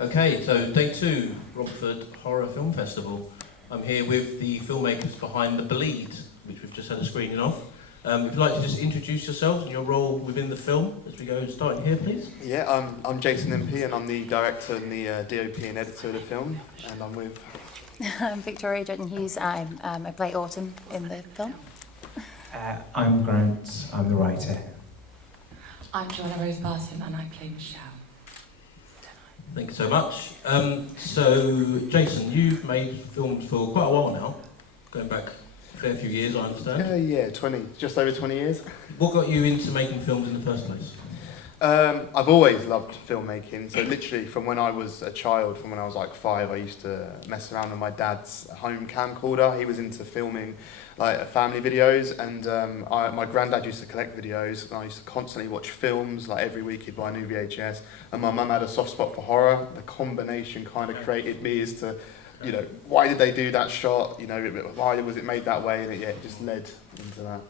Okay, so day 2, Romford Horror Film Festival. I'm here with the filmmakers behind The Bleed, which we've just had a screening of. If you'd like to just introduce yourselves and your role within the film as we go, starting here, please. Yeah, I'm Jason Impey, and I'm the director and the DOP and editor of the film, and I'm with... I'm Victoria Dutton-Hughes. I play Autumn in the film. I'm Grant, I'm the writer. I'm Joanna Barton and I play Michelle. Thank you so much. So, Jason, you've made films for quite a while now, going back a fair few years, I understand. Just over 20 years. What got you into making films in the first place? I've always loved filmmaking, so literally from when I was a child, from when I was like 5, I used to mess around with my dad's home camcorder. He was into filming like family videos, and my granddad used to collect videos, and I used to constantly watch films. Like every week he'd buy a new VHS, and my mum had a soft spot for horror. The combination kind of created me as to, you know, why did they do that shot? You know, why was it made that way? And it just led into that.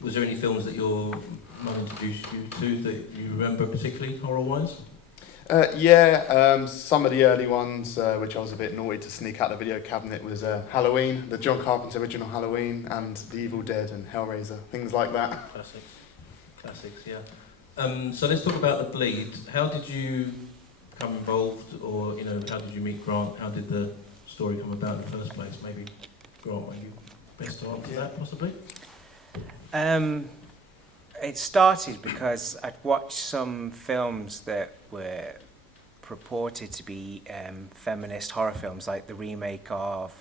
Was there any films that your mum introduced you to that you remember particularly horror-wise? Some of the early ones, which I was a bit naughty to sneak out the video cabinet, was Halloween, the John Carpenter original Halloween, and The Evil Dead and Hellraiser, things like that. Classics, yeah. So let's talk about The Bleed. How did you become involved, or how did you meet Grant? How did the story come about in the first place? Maybe Grant, are you best to answer that, possibly? It started because I'd watched some films that were purported to be feminist horror films, like the remake of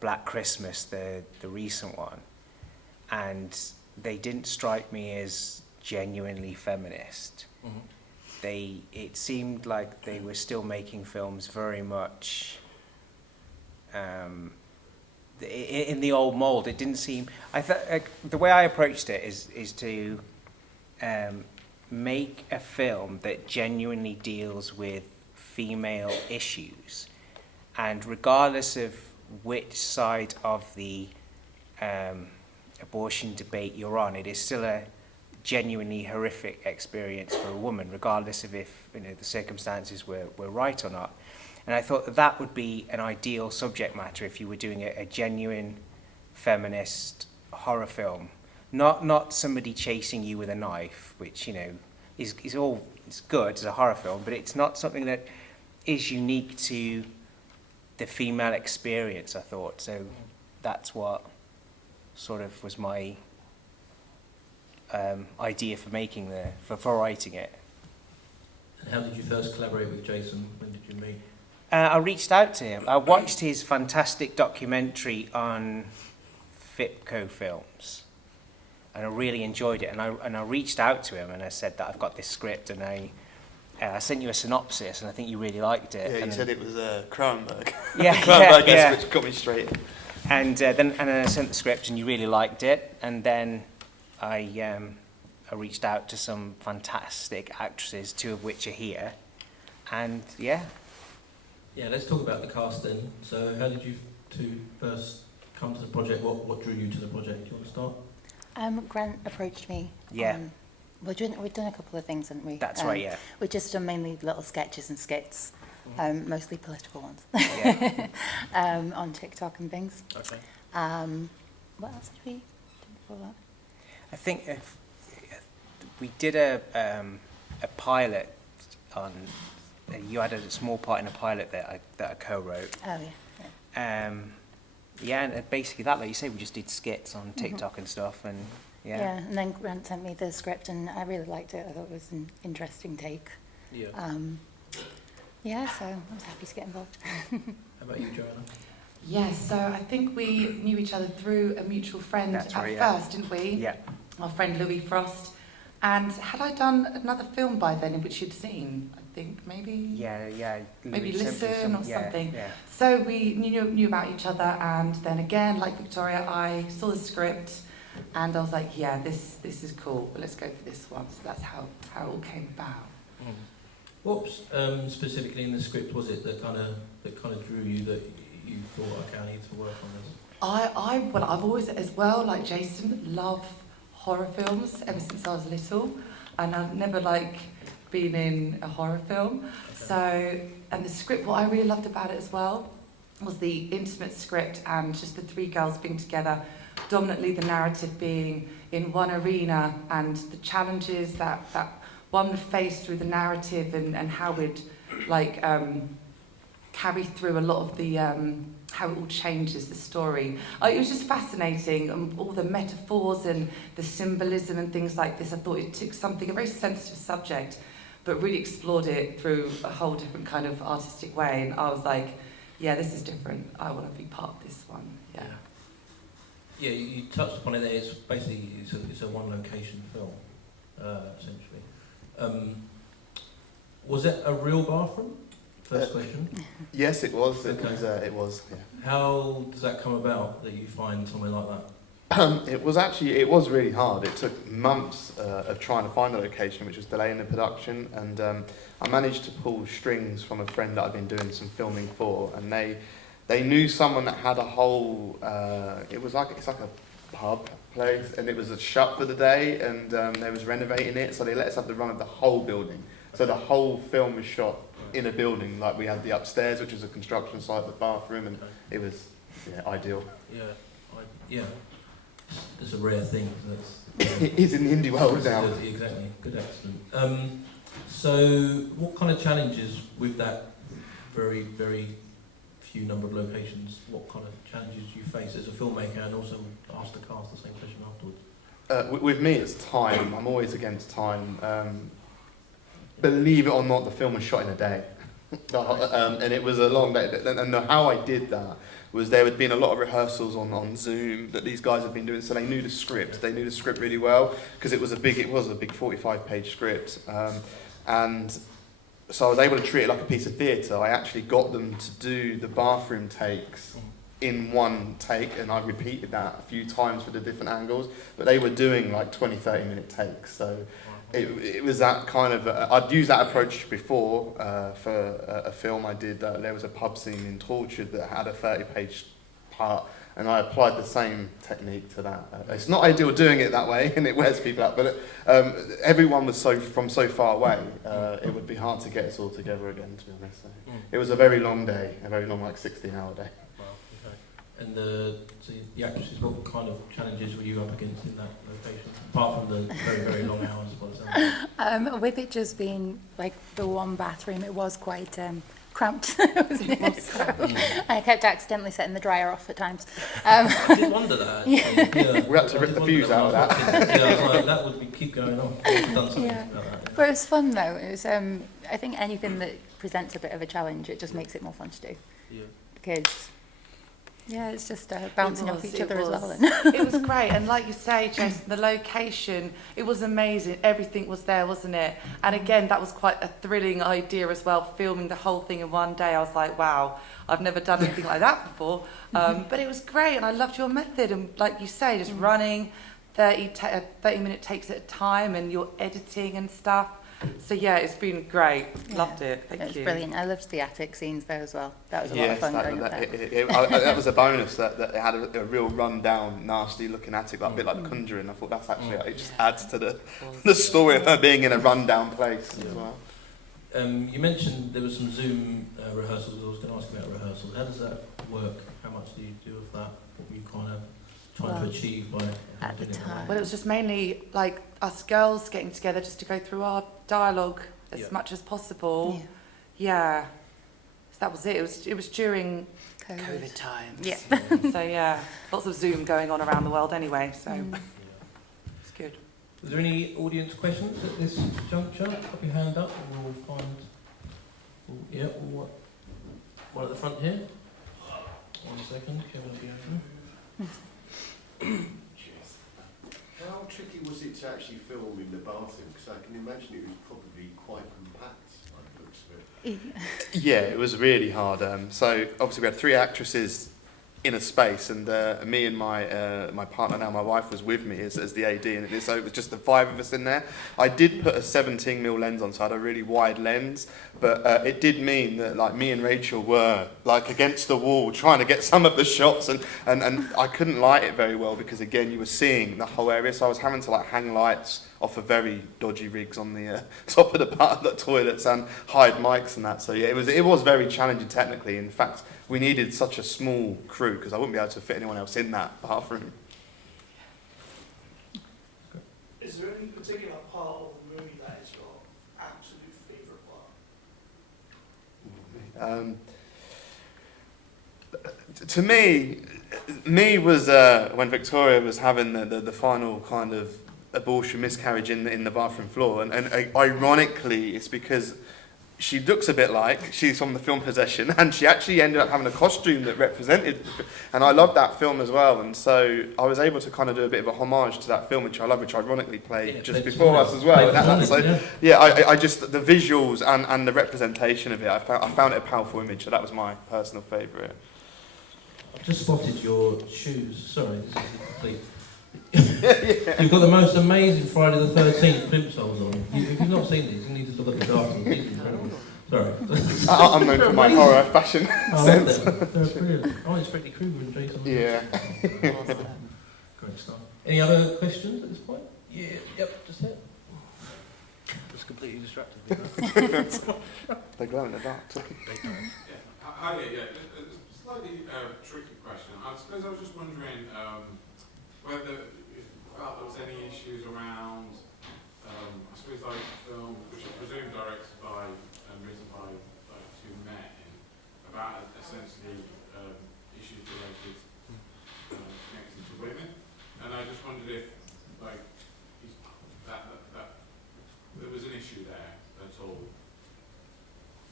Black Christmas, the recent one, and they didn't strike me as genuinely feminist. Mm-hmm. It seemed like they were still making films very much in the old mold. It didn't seem. I thought the way I approached it is to make a film that genuinely deals with female issues, and regardless of which side of the abortion debate you're on, it is still a genuinely horrific experience for a woman, regardless of if the circumstances were right or not. And I thought that would be an ideal subject matter if you were doing a genuine feminist horror film. Not somebody chasing you with a knife, which, is good as a horror film, but it's not something that is unique to the female experience, I thought. So that's what sort of was my idea for for writing it. And how did you first collaborate with Jason? When did you meet? I reached out to him. I watched his fantastic documentary on FIPCO films, and I really enjoyed it. And I reached out to him and I said that I've got this script, and I sent you a synopsis, and I think you really liked it. Yeah, and you said it was Cronenberg. Yeah, Cronenberg, yeah. Which got me straight. And then I sent the script, and you really liked it. And then I reached out to some fantastic actresses, 2 of which are here, and yeah. Yeah, let's talk about the cast then. So how did you 2 first come to the project? What drew you to the project? Do you want to start? Grant approached me. Yeah. We've done a couple of things, haven't we? That's right, yeah. We've just done mainly little sketches and skits, mostly political ones, Yeah. on TikTok and things. Okay. What else did we do before that? I think we did a pilot on. You had a small part in a pilot that I co-wrote. Oh yeah. And basically that, like you say, we just did skits on TikTok and stuff, and yeah. Yeah, and then Grant sent me the script, and I really liked it. I thought it was an interesting take. Yeah. So I was happy to get involved. How about you, Joanna? Yes, so I think we knew each other through a mutual friend first, didn't we? Yeah. Our friend Louis Frost. And had I done another film by then in which you'd seen? I think maybe. Yeah. Maybe Listen or something. Yeah. So we knew about each other, and then again, like Victoria, I saw the script, and I was like, yeah, this is cool. But let's go for this one. So that's how it all came about. What specifically in the script was it that kind of drew you, that you thought, okay, I need to work on this? I've always, as well, like Jason, loved horror films ever since I was little, and I've never been in a horror film. So, and the script, what I really loved about it as well was the intimate script and just the three girls being together, dominantly the narrative being in one arena and the challenges that one would face through the narrative and how we'd like carry through a lot of the how it all changes the story. It was just fascinating, all the metaphors and the symbolism and things like this. I thought it took something, a very sensitive subject, but really explored it through a whole different kind of artistic way. And I was like, yeah, this is different. I want to be part of this one. Yeah. Yeah, you touched upon it there. It's basically it's a one location film, essentially. Was it a real bathroom? First question. Yes, it was. It Okay. was. Yeah. How does that come about that you find somewhere like that? It was really hard. It took months of trying to find a location, which was delaying the production, and I managed to pull strings from a friend that I'd been doing some filming for, and they knew someone that had a whole. It's like a pub place, and it was shut for the day, and they was renovating it, so they let us have the run of the whole building. So the whole film was shot in a building. Like we had the upstairs, which was a construction site, the bathroom, and it was ideal. Yeah. It's a rare thing. That's, It is in the indie world now. Exactly. Good, excellent. So, what kind of challenges with that very, very few number of locations? What kind of challenges do you face as a filmmaker, and also ask the cast the same question afterwards? With me, it's time. I'm always against time. Believe it or not, the film was shot in a day. And it was a long day. And how I did that was there had been a lot of rehearsals on Zoom that these guys had been doing, so they knew the script. They knew the script really well because it was a big 45-page script. And so I was able to treat it like a piece of theatre. I actually got them to do the bathroom takes in one take, and I repeated that a few times for the different angles, but they were doing like 20-30 minute takes. So it was that kind of I'd used that approach before for a film I did. There was a pub scene in Tortured that had a 30-page part, and I applied the same technique to that. It's not ideal doing it that way, and it wears people out, but everyone was from so far away, it would be hard to get us all together again, to be honest. So it was a very long day, a very long, like 16-hour day. Wow, okay. And the actresses, what kind of challenges were you up against in that location, apart from the very, very long hours? By the sound? With it just being like the one bathroom, it was quite cramped, wasn't it? So I kept accidentally setting the dryer off at times. I did wonder that. Yeah. We had to rip the fuse out of that. Yeah, I was like, that would keep going on. I've done something about that. Yeah. But it was fun though. It was. I think anything that presents a bit of a challenge, it just makes it more fun to do. Yeah. Because it's just bouncing off each other as well. It was great, and like you say, Jason, the location, it was amazing. Everything was there, wasn't it? And again, that was quite a thrilling idea as well, filming the whole thing in one day. I was like, wow, I've never done anything like that before. But it was great, and I loved your method. And like you say, just running 30-minute takes at a time, and your editing and stuff. So yeah, it's been great. Loved it. Thank you. It was brilliant. I loved the attic scenes though as well. That was a lot of fun going up there. That was a bonus that it had a real run-down, nasty-looking attic, like a bit like The Conjuring. I thought that's actually it just adds to the story of her being in a run-down place as well. You mentioned there was some Zoom rehearsals. I was going to ask you about rehearsals. How does that work? How much do you do of that? What were you kind of trying to achieve by at the doing it? time? Well, it was just mainly like us girls getting together just to go through our dialogue as much as possible. Yeah. So that was it. It was during COVID times. Yeah. So yeah, lots of Zoom going on around the world anyway. So it's good. Is there any audience questions at this juncture? Pop your hand up and we'll find. Yeah, one at the front here. 1 second, Kevin will be open. How tricky was it to actually film in the bathroom? Because I can imagine it was probably quite compact by the looks of it. Yeah, it was really hard. So obviously we had 3 actresses in a space, and me and my partner, now my wife, was with me as the AD, and so it was just the 5 of us in there. I did put a 17mm lens on, so I had a really wide lens, but it did mean that like me and Rachel were like against the wall trying to get some of the shots, and I couldn't light it very well because again you were seeing the whole area, so I was having to like hang lights off of very dodgy rigs on the top of the toilets and hide mics and that. So yeah, it was very challenging technically. In fact, we needed such a small crew because I wouldn't be able to fit anyone else in that bathroom. Is there any particular part of the movie that is your absolute favourite part? To me was when Victoria was having the final kind of abortion miscarriage in the bathroom floor, and ironically it's because she looks a bit like she's from the film Possession, and she actually ended up having a costume that represented, and I love that film as well, and so I was able to kind of do a bit of a homage to that film, which I love, which ironically played just before us as well. So yeah, I just, the visuals and the representation of it, I found it a powerful image, so that was my personal favourite. I've just spotted your shoes. Sorry, this is complete. You've got the most amazing Friday the 13th plimsolls on. If you've not seen these, you need to look at the afterwards. These are incredible. Sorry. I'm known for my horror fashion sense. They're brilliant. Oh, it's Freddy Krueger and Jason. Yeah. Great stuff. Any other questions at this point? Yeah. Yep. Just it. Just completely distracted me. They glow in the dark too. Hi, slightly tricky question. I suppose I was just wondering whether you felt there was any issues around, I suppose, like a film which I presume directed by and written by like two men, about essentially issues related connected to women, and I just wondered if like that there was an issue there at all.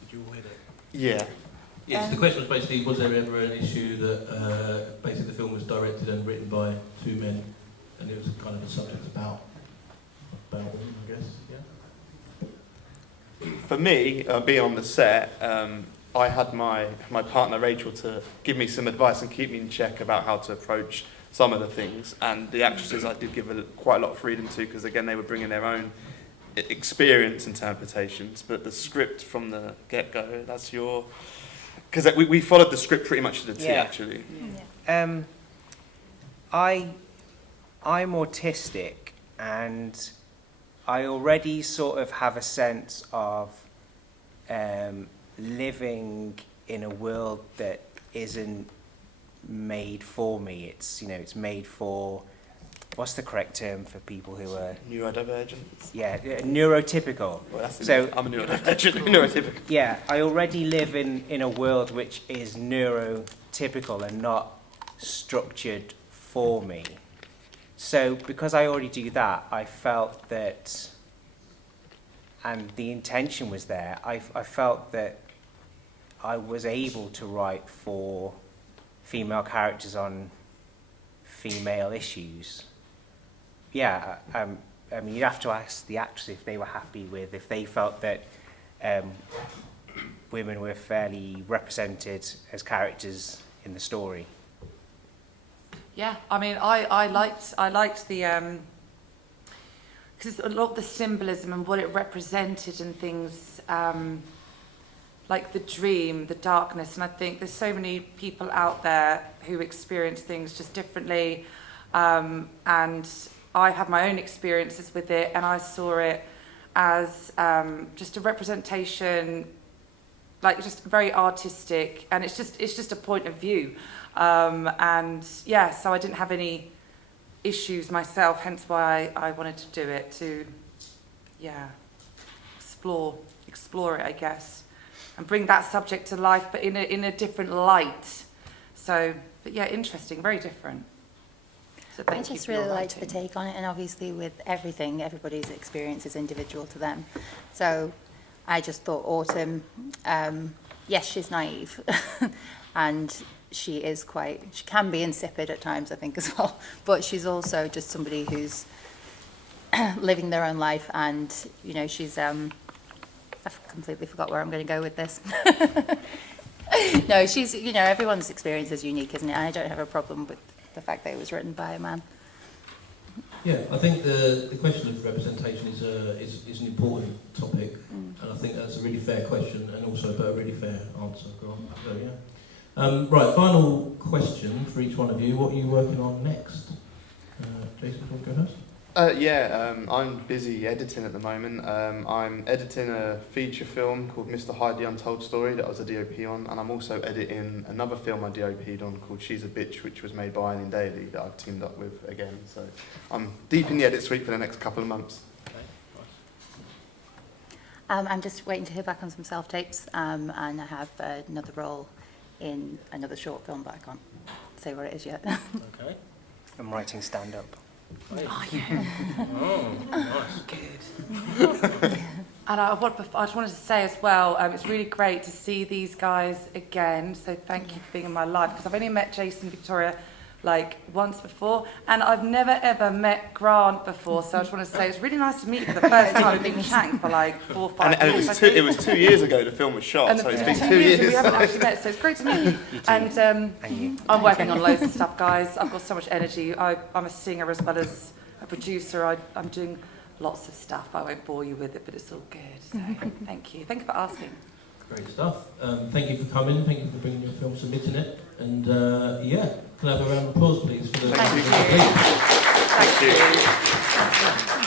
Did you all hear that? Yeah. Yes, the question was basically, was there ever an issue that basically the film was directed and written by two men, and it was kind of a subject about them, I guess, yeah? For me, being on the set, I had my partner Rachel to give me some advice and keep me in check about how to approach some of the things, and the actresses I did give quite a lot of freedom to, because again they were bringing their own experience interpretations, but the script from the get-go, that's your... Because we followed the script pretty much to the T, actually. Yeah. I'm autistic, and I already sort of have a sense of living in a world that isn't made for me. It's made for, what's the correct term for people who are Neurodivergent. Yeah, neurotypical. Well, that's So I'm a neurotypical. yeah, I already live in a world which is neurotypical and not structured for me. So because I already do that, I felt that, and the intention was there, I felt that I was able to write for female characters on female issues. Yeah, I mean, you'd have to ask the actors if they were happy with, if they felt that women were fairly represented as characters in the story. Yeah, I mean, I liked the because a lot of the symbolism and what it represented and things, like the dream, the darkness, and I think there's so many people out there who experience things just differently, and I have my own experiences with it, and I saw it as just a representation, like just very artistic, and it's just a point of view, and yeah, so I didn't have any issues myself, hence why I wanted to do it, to explore it, I guess, and bring that subject to life, but in a different light. So, but yeah, interesting, very different. So I just really liked the take on it, and obviously with everything, everybody's experience is individual to them. So I just thought Autumn, yes, she's naive, and she can be insipid at times, I think, as well, but she's also just somebody who's living their own life, and, you know, she's, I've completely forgot where I'm going to go with this. No, she's, you know, everyone's experience is unique, isn't it? And I don't have a problem with the fact that it was written by a man. Yeah, I think the question of representation is an important topic, and I think that's a really fair question, and also a really fair answer. So yeah. Right, final question for each one of you. What are you working on next? Jason, do you want to go first? I'm busy editing at the moment. I'm editing a feature film called Mr. Hyde, The Untold Story that I was a DOP on, and I'm also editing another film I DOP'd on called She's a Bitch, which was made by Eileen Daly that I've teamed up with again. So I'm deep in the edit suite for the next couple of months. Okay, I'm just waiting to hear back on some self-tapes, and I have another role in another short film, but I can't say what it is yet. nice. Okay. I'm writing stand-up. Great. Oh, yeah. Oh, nice. Good. And I just wanted to say as well, it's really great to see these guys again. So thank you for being in my life, because I've only met Jason and Victoria like once before, and I've never ever met Grant before. So I just want to say it's really nice to meet you for the first time. We've been chatting for like 4 or 5 And years. it was 2 years ago the film was shot, And so it's it's been 2 years. and we haven't actually met, so it's great to meet you. You too. And And you. I'm working on loads of stuff, guys. I've got so much energy. I'm a singer as well as a producer. I'm doing lots of stuff. I won't bore you with it, but it's all good. So thank you. Thank you for asking. Great stuff. Thank you for coming. Thank you for bringing your film, submitting it. And yeah, can I have a round of applause, please, for the Thank you. Thank you.